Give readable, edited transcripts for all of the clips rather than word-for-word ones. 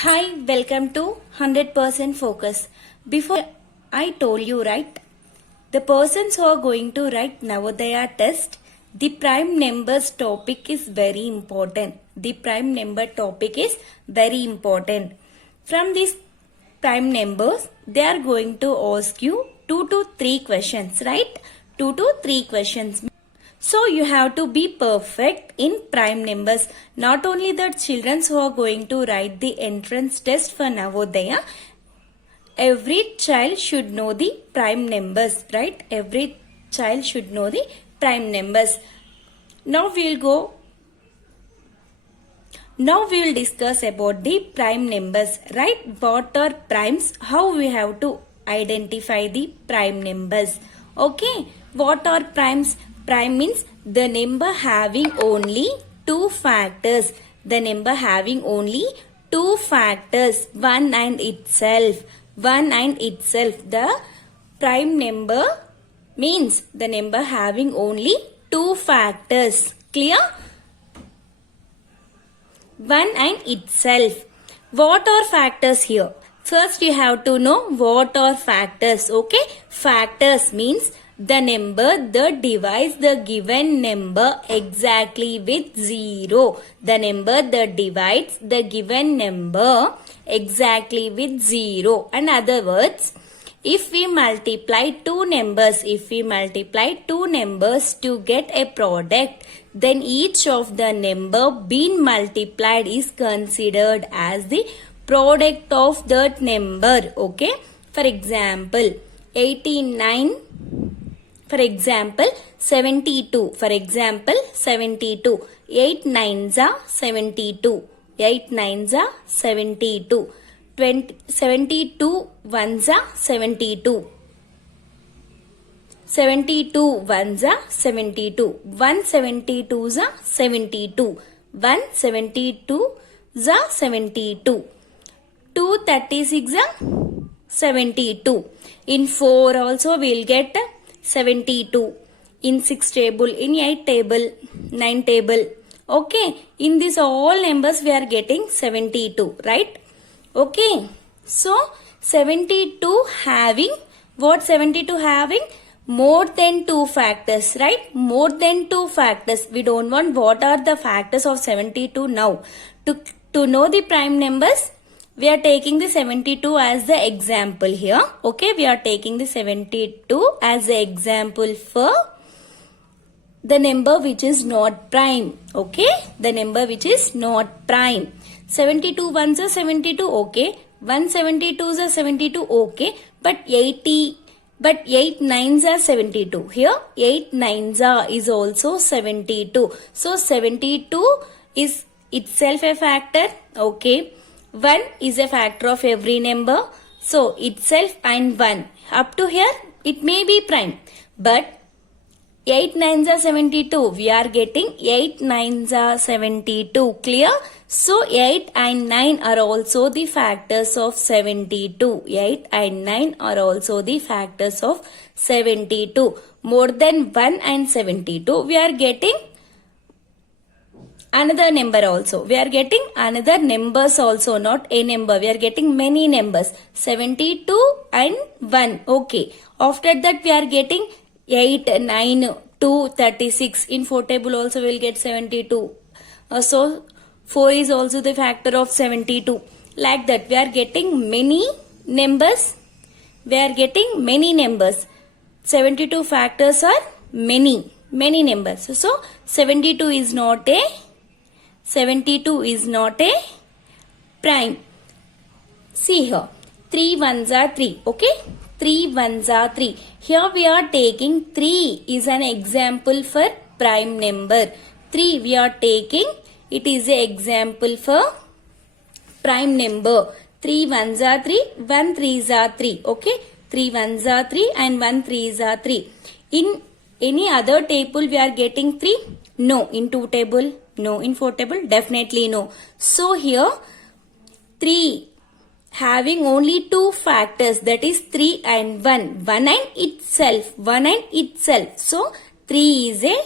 Hi, welcome to 100% Focus. Before I told you, right, the persons who are going to write Navodaya test, the prime numbers topic is very important. The prime number topic is very important. From these prime numbers, they are going to ask you 2 to 3 questions, right? 2 to 3 questions. So you have to be perfect in prime numbers. Not only the children who are going to write the entrance test for Navodaya, every child should know the prime numbers, right? Every child should know the prime numbers. Now we will discuss about the prime numbers, right? What are primes? How we have to identify the prime numbers. Okay, what are primes? Prime means the number having only two factors. The number having only two factors, one and itself. One and itself. The prime number means the number having only two factors. Clear? One and itself. What are factors here? First you have to know what are factors. Okay? Factors means the number that divides the given number exactly with 0. The number that divides the given number exactly with 0. In other words, if we multiply two numbers to get a product, then each of the number being multiplied is considered as the product of that number. Okay? For example, 89. For example, 72. For example, 72. 8 nines are 72. 8 nines are 72. 72 ones are 72. 72 ones are 72. 172s are 72. 172s are 72. 236 are 72. In 4 also we will get 72. In 6 table, in 8 table, 9 table. Okay. In this all numbers we are getting 72. Right? Okay. So 72 having, what 72 having? More than two factors. Right? More than two factors. We don't want what are the factors of 72 now. To know the prime numbers, we are taking the 72 as the example here. Okay, we are taking the 72 as the example for the number which is not prime. Okay, the number which is not prime. 72 ones are 72. Okay, 172s are 72. Okay, but 8 nines are 72. Here 8 nines are is also 72. So 72 is itself a factor. Okay. 1 is a factor of every number. So, itself and 1. Up to here, it may be prime. But 8 nines are 72. We are getting 8 nines are 72. Clear? So, 8 and 9 are also the factors of 72. 8 and 9 are also the factors of 72. More than 1 and 72, we are getting another number also. We are getting another numbers also, not a number. We are getting many numbers. 72 and 1. Okay. After that we are getting 8, 9, 2, 36. In 4 table also we will get 72. So 4 is also the factor of 72. Like that we are getting many numbers. We are getting many numbers. 72 factors are many numbers. So 72 is not a prime. See here. 3 ones are 3. Okay. 3 ones are 3. Here we are taking 3 is an example for prime number. 3 we are taking. It is an example for prime number. 3 ones are 3. 1 threes are 3. Okay. 3 ones are 3 and 1 threes are 3. In any other table we are getting 3? No. In 2 table? No. In 4 table? Definitely no. So here 3 having only two factors, that is 3 and 1. 1 and itself. 1 and itself. So 3 is a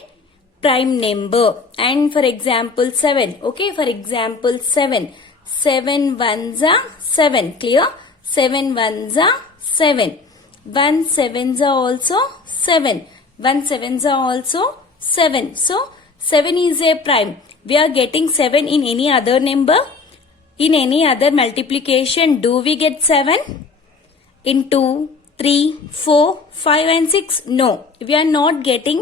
prime number. And for example 7. Okay, for example 7. 7 ones are 7. Clear? 7 ones are 7. 1 sevens are also 7. 1 sevens are also 7. So 7 is a prime. We are getting 7 in any other number. In any other multiplication, do we get 7? In 2, 3, 4, 5 and 6? No. We are not getting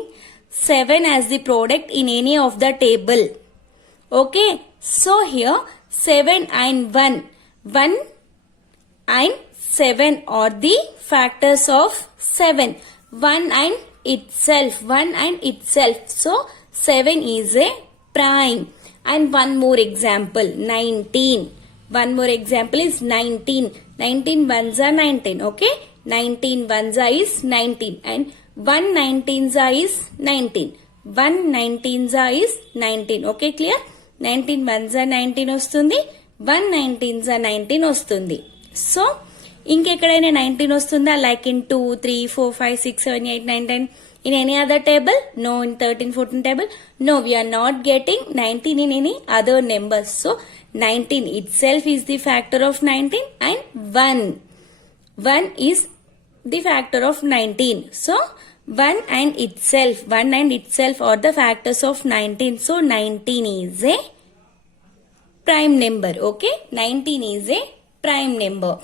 7 as the product in any of the table. Okay. So here 7 and 1. 1 and 7 are the factors of 7. 1 and itself. 1 and itself. So 7 is a prime. And one more example, 19. One more example is 19. 19 ones are 19, okay? 19 ones are is 19 and 1 19s are is 19. 1 19s are is 19, okay, clear? 19 ones are 19 వస్తుంది, 1 19s are 19 వస్తుంది. So, ఇంకెక్కడైనా 19 వస్తుందా? Like in 2, 3, 4, 5, 6, 7, 8, 9, 10. In any other table? No, in 13, 14 table? No, we are not getting 19 in any other numbers. So, 19 itself is the factor of 19 and 1. 1 is the factor of 19. So, 1 and itself are the factors of 19. So, 19 is a prime number. Okay? 19 is a prime number.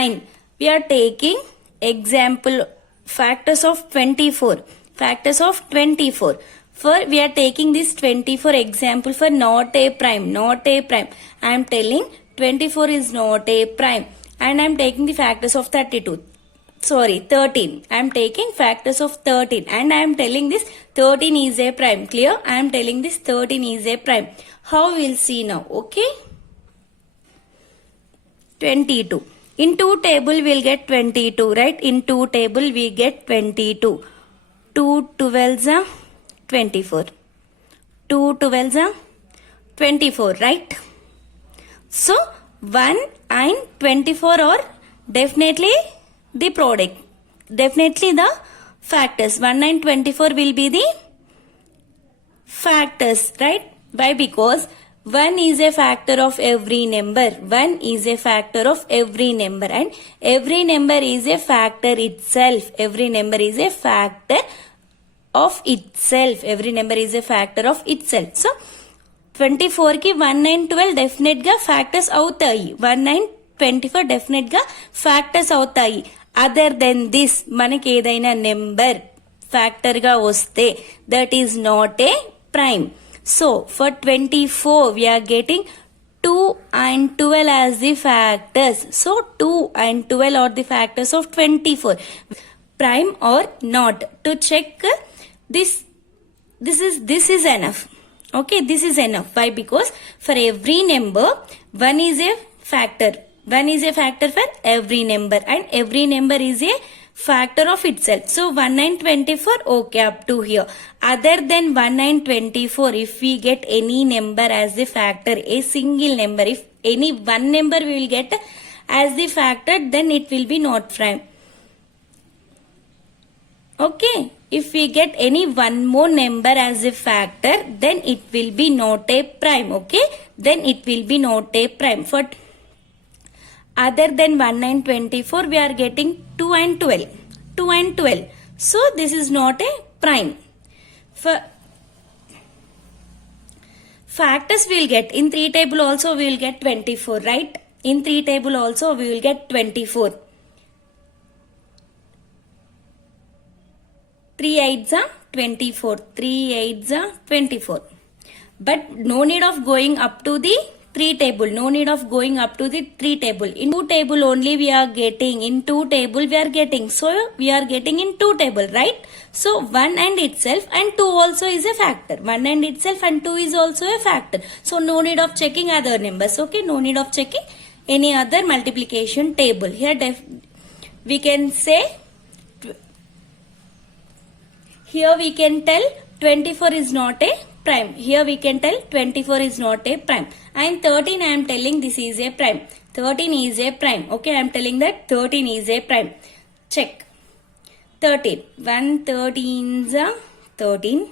And we are taking example factors of 24. Factors of 24. For we are taking this 24 example for not a prime. Not a prime. I am telling 24 is not a prime. And I am taking the factors of 32. Sorry, 13. I am taking factors of 13. And I am telling this 13 is a prime. Clear? I am telling this 13 is a prime. How we will see now? Okay? 22. In 2 table we will get 22, right? In 2 table we get 22. 2 12s are 24. 2 12s are 24, right? So, 1 and 24 are definitely the product. Definitely the factors. 1 and 24 will be the factors, right? Why? Because 1 is a factor of every number. 1 is a factor of every number. And every number is a factor itself. Every number is a factor of itself. Every number is a factor of itself. So, 24 ki 1 and 12 definite ga factors అవుతాయి. 1 and 24 definite ga factors అవుతాయి. Other than this, మనకి ఏదైనా number factor గా వస్తే that is not a prime. So, for 24, we are getting 2 and 12 as the factors. So, 2 and 12 are the factors of 24. Prime or not. To check this is enough. Okay, this is enough. Why? Because for every number, 1 is a factor. 1 is a factor for every number. And every number is a factor of itself. So 1 and 24, okay, up to here. Other than 1 and 24, if we get any number as the factor, a single number, if any one number we will get as the factor, then it will be not prime. Okay, if we get any one more number as a factor, then it will be not a prime. Okay, then it will be not a prime. For other than 1 and 24, we are getting 2 and 12. 2 and 12. So, this is not a prime. For factors we will get. In 3 table also we will get 24, right? In 3 table also we will get 24. 3 8s are 24. 3 8s are 24. But no need of going up to the 3 table. No need of going up to the 3 table. In 2 table only we are getting. In 2 table we are getting. So we are getting in 2 table, right? So 1 and itself and 2 also is a factor. 1 and itself and 2 is also a factor. So no need of checking other numbers. Okay, no need of checking any other multiplication table. Here we can say, here we can tell 24 is not a prime. Here we can tell 24 is not a prime. And 13 I am telling this is a prime. 13 is a prime. Okay, I am telling that 13 is a prime. Check. 13. 1 13s are 13.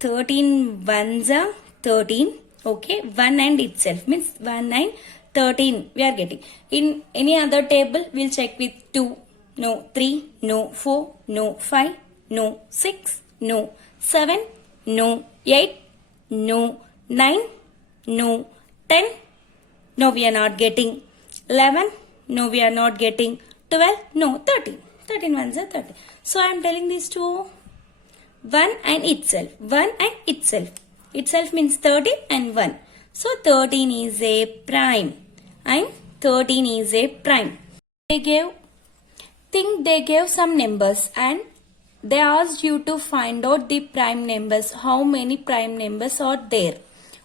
13 ones are 13. Okay, 1 and itself means 1 and 13 we are getting. In any other table, we'll check with 2, no, 3, no, 4, no, 5, no, 6, no, 7, no, 8, no, 9, no, 10, no, we are not getting 11, no, we are not getting 12, no, 13. 13 ones are 30. So I am telling these two 1 and itself. 1 and itself. Itself means 13 and 1. So 13 is a prime. And 13 is a prime. They gave some numbers and they asked you to find out the prime numbers. How many prime numbers are there?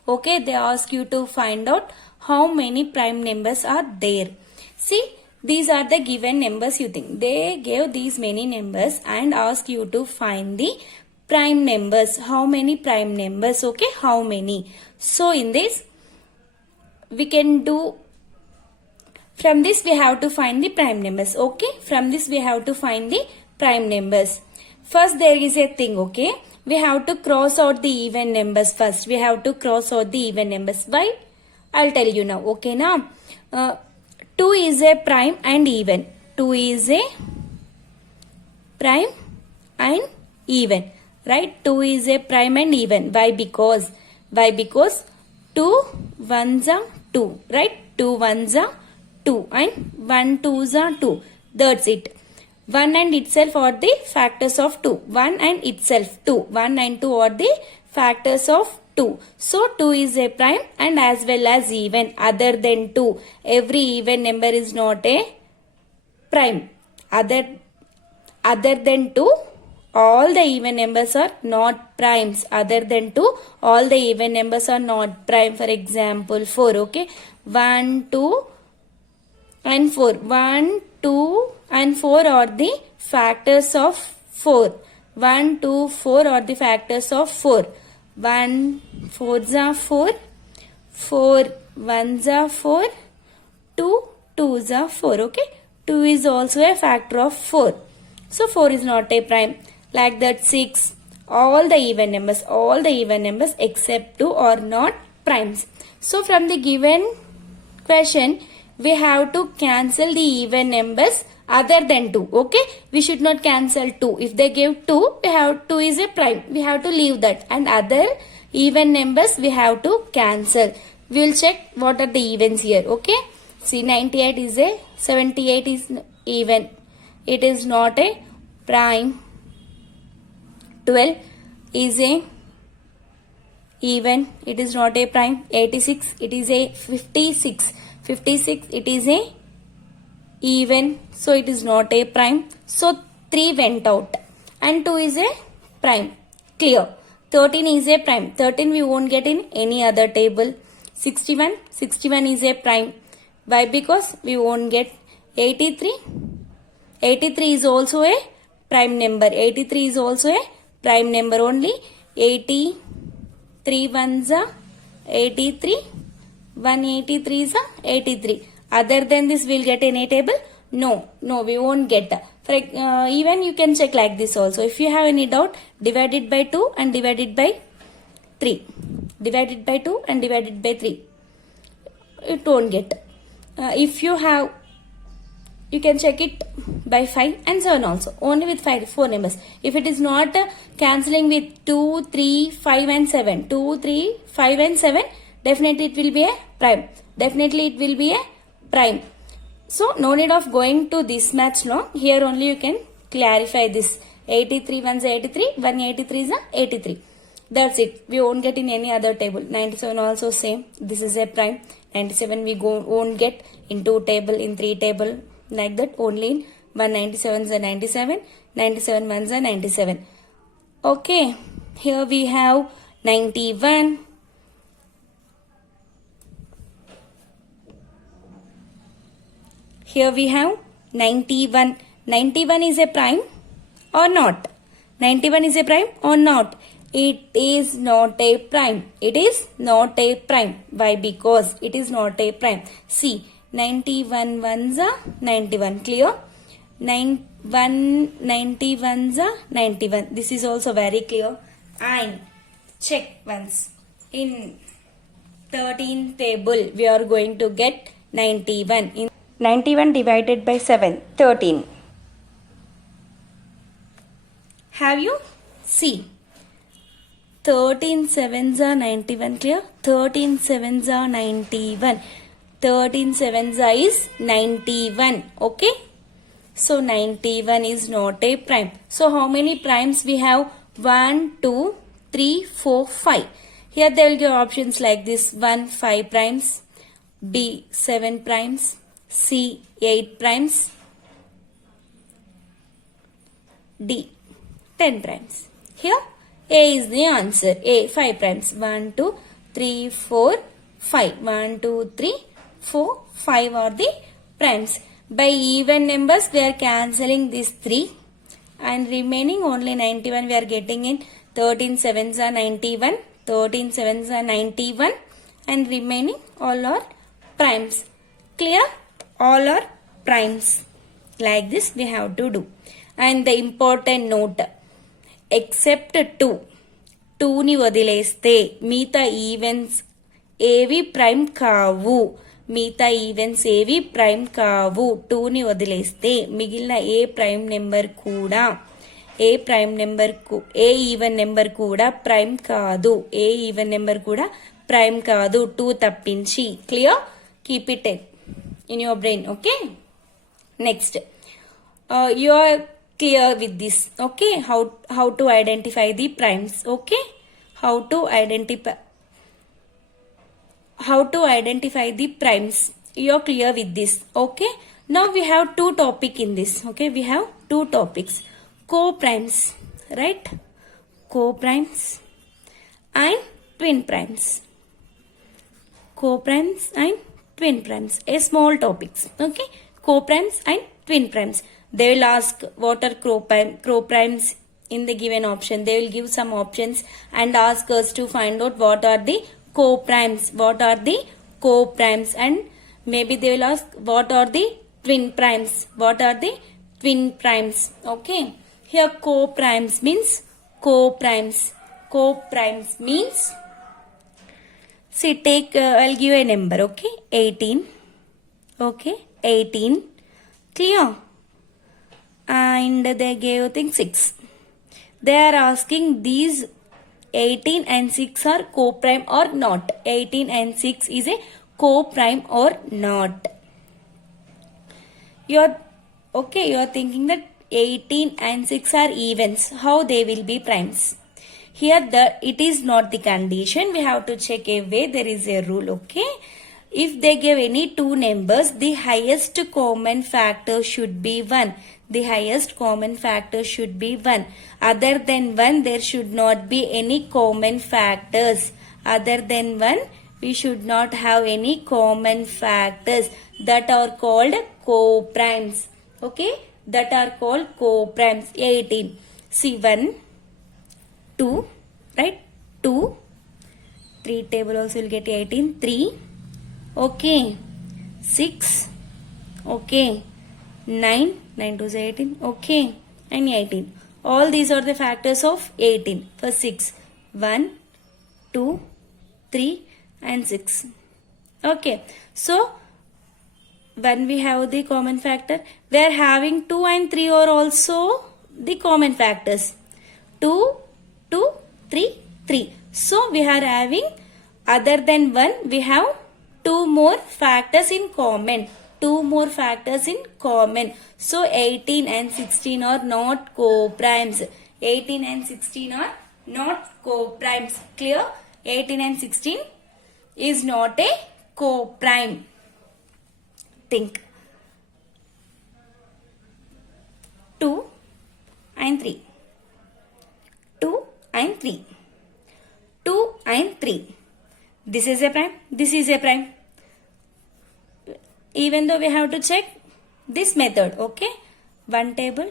Okay, they ask you to find out how many prime numbers are there. See, these are the given numbers you think. They gave these many numbers and ask you to find the prime numbers. How many prime numbers? Okay, how many? So in this, we can do, from this we have to find the prime numbers. Okay, from this we have to find the prime numbers. First there is a thing, okay. We have to cross out the even numbers first. We have to cross out the even numbers. Why? I'll tell you now. Okay, now 2 is a prime and even. 2 is a prime and even. Right? 2 is a prime and even. Why? Because 2 ones are 2. Right? 2 ones are 2 and 1 twos are 2. That's it. 1 and itself are the factors of 2. 1 and itself 2. 1 and 2 are the factors of 2. So 2 is a prime and as well as even. Other than 2, every even number is not a prime. Other than 2, all the even numbers are not primes. Other than 2, all the even numbers are not prime. For example, 4. Okay, 1, 2 and 4. 1, 2 and 4 are the factors of 4. 1, 2, 4 are the factors of 4. 1 4s are 4. 4 1s are 4. 2 2s are 4. Okay, 2 is also a factor of 4. So 4 is not a prime. Like that 6. All the even numbers except 2 are not primes. So from the given question, we have to cancel the even numbers other than 2. Okay, we should not cancel 2. If they give 2, we have 2 is a prime. We have to leave that. And other even numbers we have to cancel. We will check what are the evens here. Okay, see, 98 is a 78 is even. It is not a prime. 12 is a even. It is not a prime. 86, it is a 56. 56, it is a even. So it is not a prime. So 3 went out and 2 is a prime. Clear. 13 is a prime. 13 we won't get in any other table. 61 is a prime. Why? Because we won't get 83. 83 is also a prime number. 83 is also a prime number only. 83 ones are 83. 183 is a 83. Other than this, we'll get any table? No, we won't get. For even you can check like this also. If you have any doubt, divide it by 2 and divide it by 3. Divide it by 2 and divide it by 3. It won't get. If you have, you can check it by 5 and 7 also. Only with 4 numbers. If it is not cancelling with 2, 3, 5 and 7. 2, 3, 5 and 7. Definitely it will be a prime. Definitely it will be a prime. So no need of going to this much long. Here only you can clarify this. 83 ones 83, 183 is a 83. That's it. We won't get in any other table. 97 also same. This is a prime. 97 we won't get in 2 table, in 3 table. Like that only in 197 is a 97. 97 ones are 97. Okay. Here we have 91. Here we have 91. 91 is a prime or not? 91 is a prime or not? It is not a prime. It is not a prime. Why? Because it is not a prime. See, 91 ones are 91. Clear? 91 are 91. This is also very clear. And check once. In 13th table, we are going to get 91. 91 divided by 7, 13. Have you? See. 13 sevens are 91, clear? 13 sevens are 91. 13 sevens is 91. Okay? So 91 is not a prime. So how many primes we have? 1, 2, 3, 4, 5. Here they will give options like this. 1, 5 primes. B, 7 primes. C, 8 primes. D, 10 primes. Here A is the answer. A, 5 primes. 1, 2, 3, 4, 5. 1, 2, 3, 4, 5 are the primes. By even numbers, we are cancelling these 3. And remaining only 91 we are getting in. 13 sevens are 91. 13 sevens are 91. And remaining all are primes. Clear? All are primes. Like this we have to do. And the important note. Except 2. 2 ని వదిలేస్తే మిగతా events ఏవి prime కావు. మిగతా events ఏవి prime కావు. 2 ని వదిలేస్తే మిగిలిన ఏ ప్రైమ్ నెంబర్ కూడా ఏ ఈవెన్ నెంబర్ కూడా ప్రైమ్ కాదు. ఏ ఈవెన్ నెంబర్ కూడా ప్రైమ్ కాదు 2 తప్పించి. Clear? Keep it in your brain. Okay, next you are clear with this. Okay, how to identify the primes. Okay, how to identify the primes. You are clear with this. Okay, now we have 2 topic in this. Okay, we have 2 topics. Co-primes, right? Co-primes and twin primes. Co-primes and twin primes, a small topics. Okay, co-primes and twin primes. They will ask what are co-primes in the given option. They will give some options and ask us to find out what are the co-primes. What are the co-primes? And maybe they will ask what are the twin primes. What are the twin primes? Okay. Here co-primes means co-primes. Co-primes means, see, take, I'll give a number. Okay. 18. Okay. 18. Clear? And they gave thing 6. They are asking these 18 and 6 are co-prime or not. 18 and 6 is a co-prime or not. You are thinking that 18 and 6 are evens. How they will be primes? Here it is not the condition. We have to check a way. There is a rule. Okay. If they give any 2 numbers, the highest common factor should be 1. The highest common factor should be 1. Other than 1, there should not be any common factors. Other than 1, we should not have any common factors. That are called co-primes. Okay? That are called co-primes. 18. See, 1, 2, right? 2. 3 table also will get 18. 3. Okay. 6. Okay. 9. 9 to 18. Okay. And 18. All these are the factors of 18. For 6. 1, 2, 3 and 6. Okay. So, when we have the common factor, we are having 2 and 3 are also the common factors. 2, 2, 3, 3. So, we are having other than 1, we have 2 more factors in common. 2 more factors in common. So 18 and 16 are not co-primes. 18 and 16 are not co-primes. Clear? 18 and 16 is not a co-prime. Think. 2 and 3. 2 and 3. 2 and 3. This is a prime. This is a prime. Even though we have to check this method. Okay. 1 table,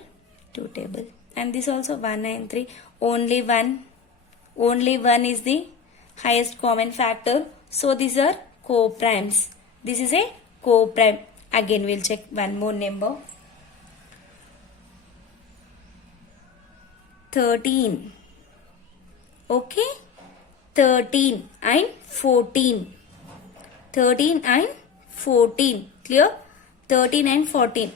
2 table. And this also 1 and 3. Only one is the highest common factor. So these are co-primes. This is a co-prime. Again we'll check one more number. 13. Okay. 13 and 14. 13 and 14. Clear? 13 and 14.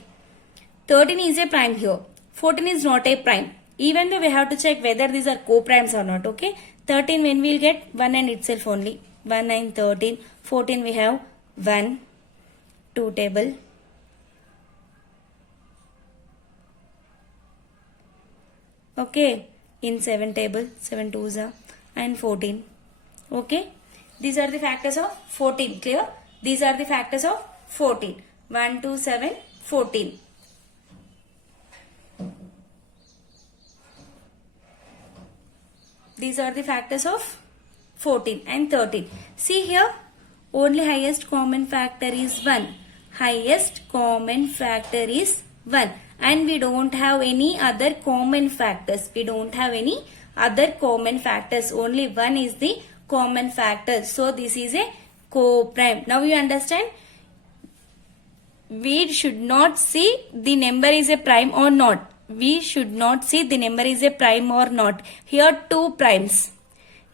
13 is a prime here. 14 is not a prime. Even though we have to check whether these are co-primes or not. Okay. 13 when we will get 1 and itself only. 1 and 13. 14 we have 1, 2 table. Okay. In 7 table. 7 twos are and 14. Okay. These are the factors of 14. Clear? These are the factors of 14. 1, 2, 7, 14. These are the factors of 14 and 13. See here, only highest common factor is 1. Highest common factor is 1. And we don't have any other common factors. We don't have any other common factors. Only 1 is the common factor. So this is a co-prime. Now you understand? We should not see the number is a prime or not. We should not see the number is a prime or not. Here 2 primes.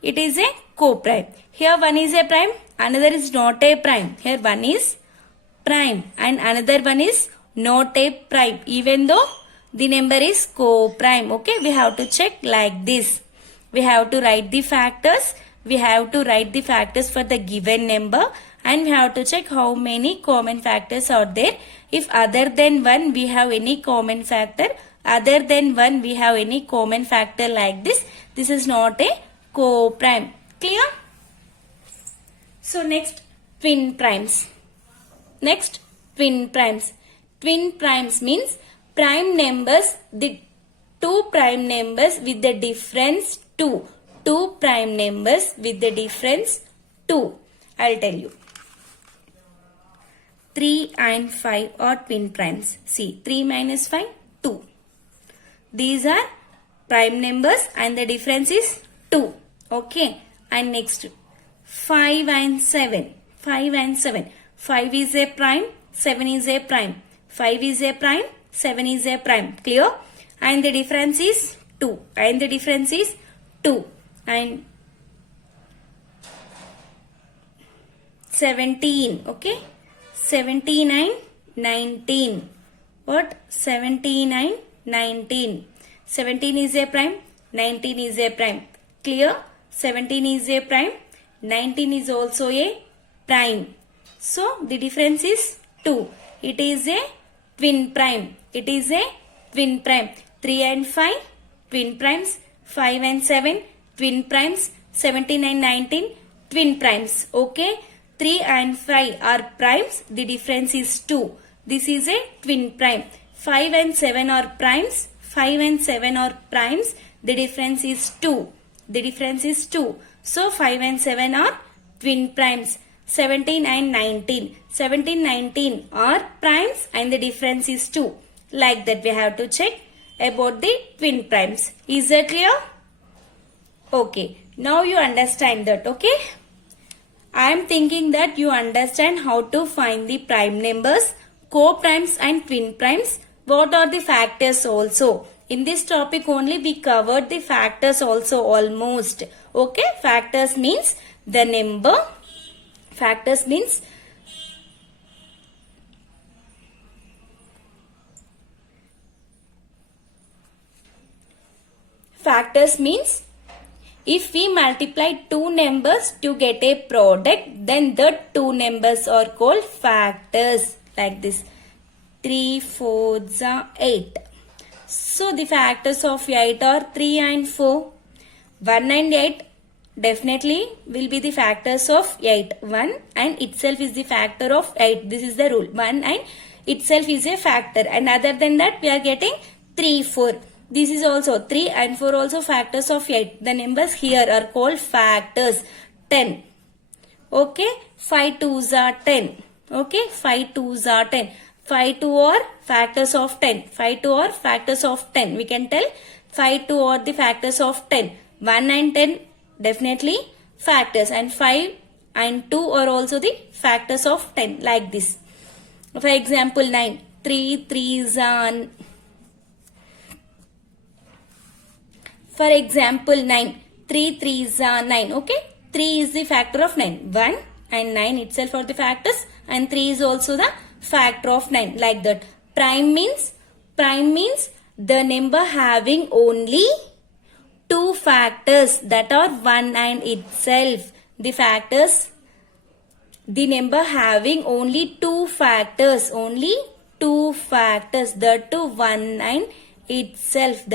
It is a co-prime. Here 1 is a prime, another is not a prime. Here 1 is prime and another one is not a prime. Even though the number is co-prime. Okay, we have to check like this. We have to write the factors. We have to write the factors for the given number. And we have to check how many common factors are there. If other than 1 we have any common factor, other than 1 we have any common factor like this, this is not a co-prime. Clear? So next, twin primes. Next, twin primes. Twin primes means prime numbers, the 2 prime numbers with the difference 2. 2 prime numbers with the difference 2. I'll tell you. 3 and 5 are twin primes. See, 3 minus 5, 2. These are prime numbers and the difference is 2. Okay. And next, 5 and 7. 5 and 7. 5 is a prime, 7 is a prime. 5 is a prime, 7 is a prime. Clear? And the difference is 2. And the difference is 2. And 17. Okay. 17 and 19. What? 17 and 19. 17 is a prime, 19 is a prime. Clear? 17 is a prime, 19 is also a prime. So the difference is 2. It is a twin prime. It is a twin prime. 3 and 5 twin primes. 5 and 7 twin primes. 17 and 19 twin primes. Okay. 3 and 5 are primes. The difference is 2. This is a twin prime. 5 and 7 are primes. 5 and 7 are primes. The difference is 2. The difference is 2. So 5 and 7 are twin primes. 17 and 19. 17, 19 are primes and the difference is 2. Like that we have to check about the twin primes. Is that clear? Okay. Now you understand that. Okay. I am thinking that you understand how to find the prime numbers, co-primes and twin primes. What are the factors also? In this topic only we covered the factors also almost. Okay. Factors means the number. Factors means if we multiply two numbers to get a product, then the two numbers are called factors. Like this. 3 4s are 8. So the factors of 8 are 3 and 4. 1 and 8 definitely will be the factors of 8. 1 and itself is the factor of 8. This is the rule. 1 and itself is a factor. And other than that we are getting 3, 4. This is also 3 and 4 also factors of 8. The numbers here are called factors. 10. Okay. 5 2s are 10. Okay. 5 2s are 10. 5 2 are factors of 10. 5 2 are factors of 10. We can tell 5 2 are the factors of 10. 1 and 10 definitely factors. And 5 and 2 are also the factors of 10. Like this. For example 9. 3 3s are... For example 9. 3 3s are 9. Okay. 3 is the factor of 9. 1 and 9 itself are the factors, and 3 is also the factor of 9, like that. Prime means the number having only 2 factors, that are 1 and itself. The factors, the number having only 2 factors, that too 1 and itself,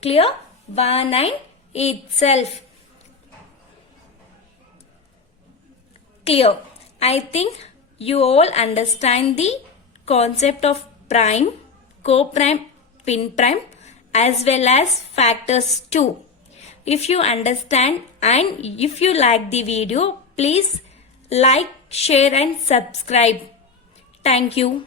clear? 1 and itself, clear. I think you all understand the concept of prime, co-prime, pin prime, as well as factors too. If you understand and if you like the video, please like, share and subscribe. Thank you.